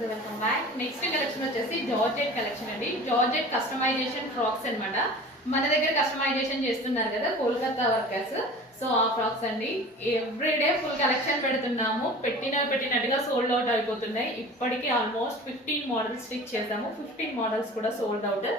So welcome back. Next collection వచ్చేసి georgette collection అండి. Georgette customization frocks అన్నమాట. మన దగ్గర కస్టమైజేషన్ చేస్తున్నారు కదా కోల్కతా వర్కర్స్. సో ఆ ఫ్రాక్స్ అండి. ఎవ్రీడే ఫుల్ కలెక్షన్ పెడుతున్నాము. పెట్టినట్టుగా సోల్డ్ అవుట్ అయిపోతున్నాయి. ఇప్పటికీ ఆల్మోస్ట్ 15 మోడల్స్ స్టిచ్ చేసాము. 15 మోడల్స్ కూడా సోల్డ్ అవుట్.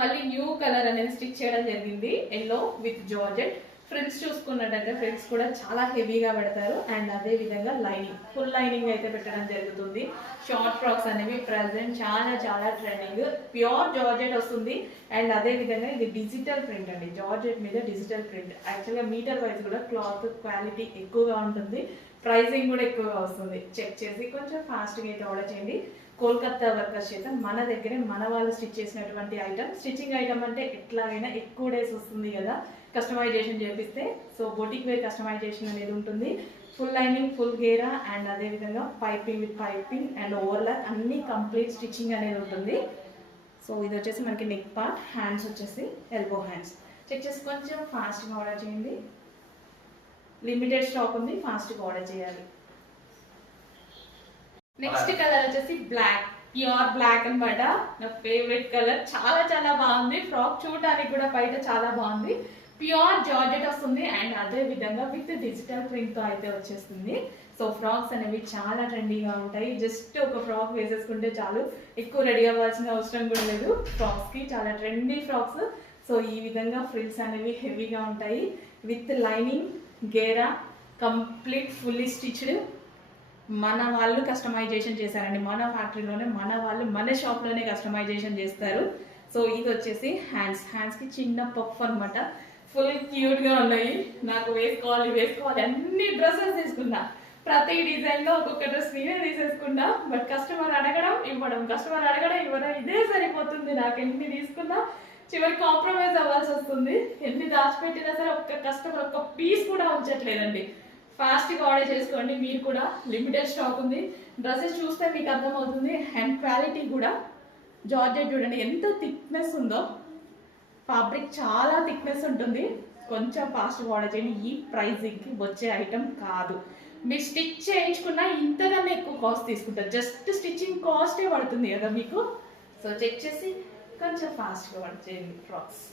మళ్ళీ న్యూ కలర్ అనేది స్టిచ్ చేయడం జరిగింది, ఎల్లో విత్ జార్జెట్. ఫ్రిల్స్ చూసుకున్నట్టయితే ఫ్రిల్స్ కూడా చాలా హెవీగా పెడతారు. అండ్ అదే విధంగా లైనింగ్, ఫుల్ లైనింగ్ అయితే పెట్టడం జరుగుతుంది. షార్ట్ ఫ్రాక్స్ అనేవి ప్రజెంట్ చాలా ట్రెండింగ్. ప్యూర్ జార్జెట్ వస్తుంది. అండ్ అదే విధంగా ఇది డిజిటల్ ప్రింట్ అండి. జార్జెట్ మీద డిజిటల్ ప్రింట్. యాక్చువల్గా మీటర్ వైజ్ కూడా క్లాత్ క్వాలిటీ ఎక్కువగా ఉంటుంది. ప్రైసింగ్ కూడా ఎక్కువగా వస్తుంది. చెక్ చేసి కొంచెం ఫాస్ట్గా అయితే ఆర్డర్ చేయండి. కోల్కతా వర్కర్స్ చేత మన దగ్గరే మన వాళ్ళు స్టిచ్ చేసినటువంటి ఐటమ్. స్టిచ్చింగ్ ఐటమ్ అంటే ఎట్లాగైనా ఎక్కువ డేస్ వస్తుంది కదా కస్టమైజేషన్ చేపిస్తే. సో బొటిక్ వేర్ కస్టమైజేషన్ అనేది ఉంటుంది. Full lining, full Gera and అదేవిధంగా piping with piping and overlock అన్ని కంప్లీట్ స్టిచ్చింగ్ అనేది ఉంటుంది. సో ఇది వచ్చేసి మనకి నెక్ పార్ట్, హ్యాండ్స్ వచ్చేసి ఎల్బో హ్యాండ్స్. చెక్ చేసి కొంచెం ఫాస్ట్గా ఆర్డర్ చేయండి. లిమిటెడ్ స్టాక్ ఉంది, ఫాస్ట్గా ఆర్డర్ చేయాలి. నెక్స్ట్ కలర్ వచ్చేసి బ్లాక్, ప్యూర్ బ్లాక్ అన్నమాట. నా ఫేవరెట్ కలర్. చాలా బాగుంది. ఫ్రాక్ చూడడానికి కూడా బయట చాలా బాగుంది. ప్యూర్ జార్జెట్ వస్తుంది అండ్ అదే విధంగా విత్ డిజిటల్ ప్రింట్ తో అయితే వచ్చేస్తుంది. సో ఫ్రాక్స్ అనేవి చాలా ట్రెండీగా ఉంటాయి. జస్ట్ ఒక ఫ్రాక్ వేసేసుకుంటే చాలు, ఎక్కువ రెడీ అవ్వాల్సిన అవసరం కూడా లేదు. ఫ్రాక్స్ కి చాలా ట్రెండీ ఫ్రాక్స్. సో ఈ విధంగా ఫ్రిల్స్ అనేవి హెవీగా ఉంటాయి. విత్ లైనింగ్, గేరా, కంప్లీట్ ఫుల్లీ స్టిచ్డ్. మన వాళ్ళు కస్టమైజేషన్ చేశారండి. మన ఫ్యాక్టరీలోనే మన వాళ్ళు మన షాప్లోనే కస్టమైజేషన్ చేస్తారు. సో ఇది వచ్చేసి హ్యాండ్స్కి చిన్న పఫ్ అనమాట. ఫుల్ క్యూట్గా ఉన్నాయి. నాకు వేసుకోవాలి అన్ని డ్రెస్సెస్ తీసుకున్నా. ప్రతి డిజైన్లో ఒక్కొక్క డ్రెస్ నేనే తీసేసుకున్నా. బట్ కస్టమర్ అడగడం ఇవ్వడం ఇదే సరిపోతుంది. నాకు ఎన్ని తీసుకున్నా చివరి కాంప్రమైజ్ అవ్వాల్సి వస్తుంది. ఎన్ని దాచిపెట్టినా సరే ఒక్క కస్టమర్ ఒక్క పీస్ కూడా ఉంచట్లేదండి. ఫాస్ట్గా ఆర్డర్ చేసుకోండి. మీరు కూడా లిమిటెడ్ స్టాక్ ఉంది. డ్రెస్సెస్ చూస్తే మీకు అర్థమవుతుంది. అండ్ క్వాలిటీ కూడా జార్జెట్ చూడండి ఎంత థిక్నెస్ ఉందో. ఫ్యాబ్రిక్ చాలా థిక్నెస్ ఉంటుంది. కొంచెం ఫాస్ట్గా ఆర్డర్ చేయండి. ఈ ప్రైజింగ్కి వచ్చే ఐటమ్ కాదు. మీరు స్టిచ్ చేయించుకున్నా ఇంతకన్నా ఎక్కువ కాస్ట్ తీసుకుంటారు. జస్ట్ స్టిచ్చింగ్ కాస్టే పడుతుంది కదా మీకు. సో చెక్ చేసి కొంచెం ఫాస్ట్గా ఆర్డర్ చేయండి ఫ్రాక్స్.